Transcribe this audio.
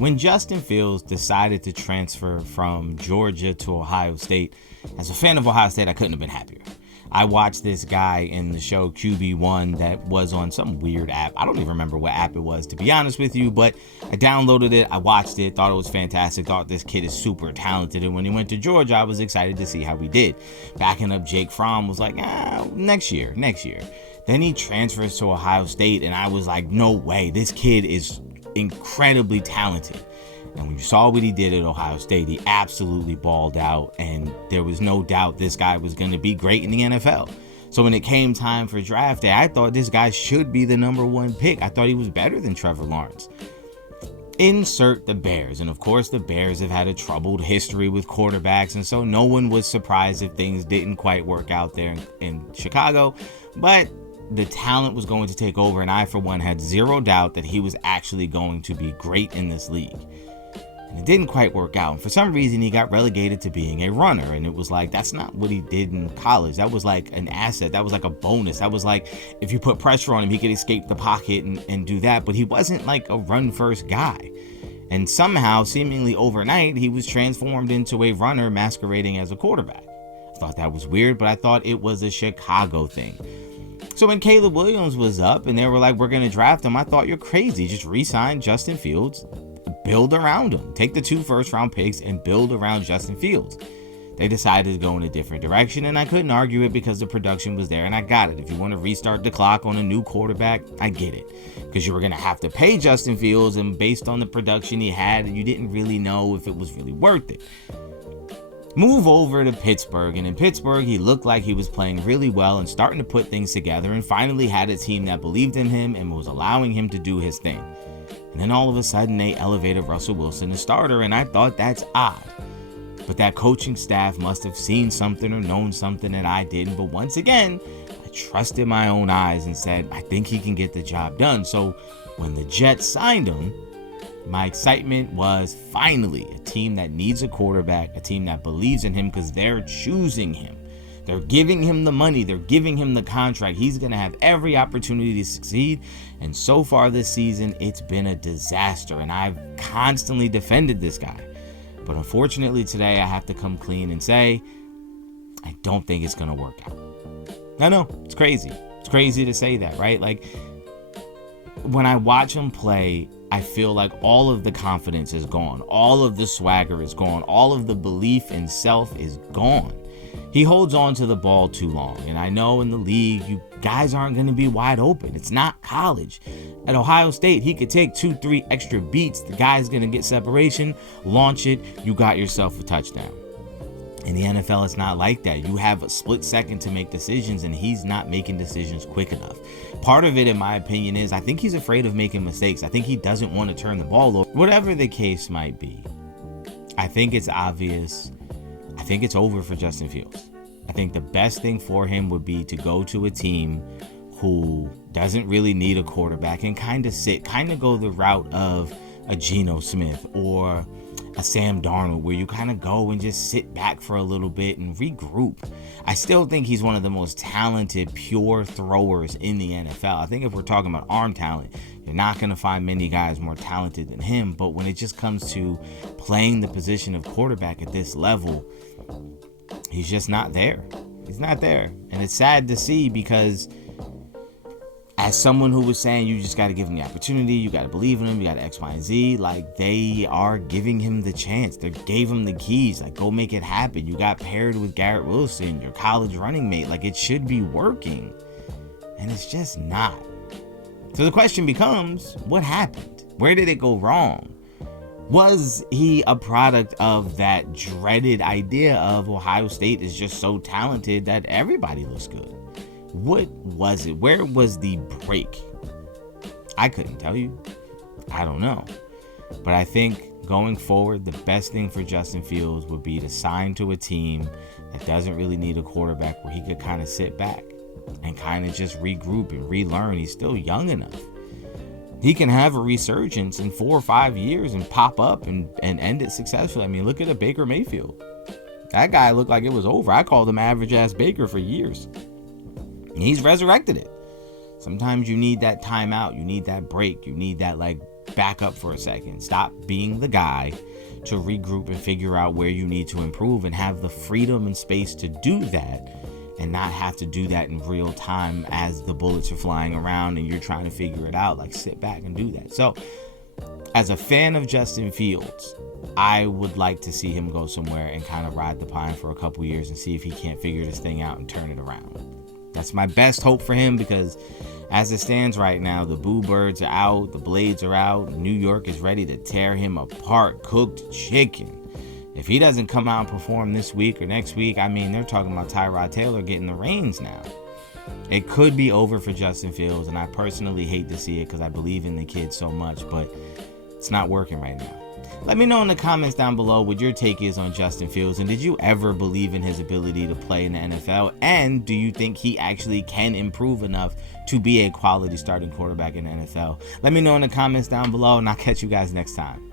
When Justin Fields decided to transfer from Georgia to Ohio State, as a fan of Ohio State, I couldn't have been happier. I watched this guy in the show QB1 that was on some weird app. I don't even remember what app it was, to be honest with you, but I downloaded it, I watched it, thought it was fantastic, thought this kid is super talented, and when he went to Georgia, I was excited to see how he did. Backing up Jake Fromm was like, next year. Then he transfers to Ohio State, and I was like, no way, this kid is incredibly talented. And when you saw what he did at Ohio State, he absolutely balled out, and there was no doubt this guy was going to be great in the NFL. So when it came time for draft day, I thought this guy should be the number one pick. I thought he was better than Trevor Lawrence. Insert the Bears, and of course the Bears have had a troubled history with quarterbacks, and so no one was surprised if things didn't quite work out there in Chicago, but the talent was going to take over, and I, for one, had zero doubt that he was actually going to be great in this league. And it didn't quite work out. And for some reason, he got relegated to being a runner. And it was like, that's not what he did in college. That was like an asset. That was like a bonus. That was like, if you put pressure on him, he could escape the pocket and do that. But he wasn't like a run-first guy. And somehow, seemingly overnight, he was transformed into a runner masquerading as a quarterback. I thought that was weird, but I thought it was a Chicago thing. So when Caleb Williams was up and they were like, we're going to draft him, I thought, you're crazy. Just re-sign Justin Fields. Build around him. Take the 2 first-round picks and build around Justin Fields. They decided to go in a different direction, and I couldn't argue it because the production was there, and I got it. If you want to restart the clock on a new quarterback, I get it. Because you were going to have to pay Justin Fields, and based on the production he had, you didn't really know if it was really worth it. Move over to Pittsburgh, and in Pittsburgh, he looked like he was playing really well and starting to put things together, and finally had a team that believed in him and was allowing him to do his thing. And then all of a sudden, they elevated Russell Wilson to starter, and I thought that's odd. But that coaching staff must have seen something or known something that I didn't. But once again, I trusted my own eyes and said, I think he can get the job done. So when the Jets signed him, my excitement was finally a team that needs a quarterback, a team that believes in him because they're choosing him. They're giving him the money. They're giving him the contract. He's going to have every opportunity to succeed. And so far this season, it's been a disaster. And I've constantly defended this guy. But unfortunately today, I have to come clean and say, I don't think it's going to work out. I know, it's crazy. It's crazy to say that, right? Like, when I watch him play, I feel like all of the confidence is gone. All of the swagger is gone. All of the belief in self is gone. He holds on to the ball too long. And I know in the league, you guys aren't going to be wide open. It's not college. At Ohio State, he could take 2-3 extra beats. The guy's going to get separation, launch it. You got yourself a touchdown. In the NFL, it's not like that. You have a split second to make decisions, and he's not making decisions quick enough. Part of it, in my opinion, is I think he's afraid of making mistakes. I think he doesn't want to turn the ball over. Whatever the case might be, I think it's obvious. I think it's over for Justin Fields. I think the best thing for him would be to go to a team who doesn't really need a quarterback and kind of go the route of a Geno Smith or a Sam Darnold, where you kind of go and just sit back for a little bit and regroup. I still think he's one of the most talented, pure throwers in the NFL. I think if we're talking about arm talent, you're not going to find many guys more talented than him. But when it just comes to playing the position of quarterback at this level, he's just not there. He's not there. And it's sad to see because as someone who was saying you just got to give him the opportunity, you got to believe in him, you got to X, Y, and Z, like they are giving him the chance. They gave him the keys, like go make it happen. You got paired with Garrett Wilson, your college running mate, like it should be working. And it's just not. So the question becomes, what happened? Where did it go wrong? Was he a product of that dreaded idea of Ohio State is just so talented that everybody looks good? What was it? Where was the break? I couldn't tell you. I don't know. But I think going forward, the best thing for Justin Fields would be to sign to a team that doesn't really need a quarterback, where he could kind of sit back and kind of just regroup and relearn. He's still young enough. He can have a resurgence in 4 or 5 years and pop up and end it successfully. I mean, look at a Baker Mayfield. That guy looked like it was over. I called him average-ass Baker for years. And he's resurrected it. Sometimes you need that timeout. You need that break. You need that, like, back up for a second. Stop being the guy to regroup and figure out where you need to improve, and have the freedom and space to do that, and not have to do that in real time as the bullets are flying around and you're trying to figure it out. Like, sit back and do that. So as a fan of Justin Fields, I would like to see him go somewhere and kind of ride the pine for a couple years and see if he can't figure this thing out and turn it around. That's my best hope for him, because as it stands right now, the Boo Birds are out, the Blades are out, New York is ready to tear him apart, cooked chicken. If he doesn't come out and perform this week or next week, I mean, they're talking about Tyrod Taylor getting the reins now. It could be over for Justin Fields, and I personally hate to see it because I believe in the kid so much, but it's not working right now. Let me know in the comments down below what your take is on Justin Fields, and did you ever believe in his ability to play in the NFL, and do you think he actually can improve enough to be a quality starting quarterback in the NFL? Let me know in the comments down below, and I'll catch you guys next time.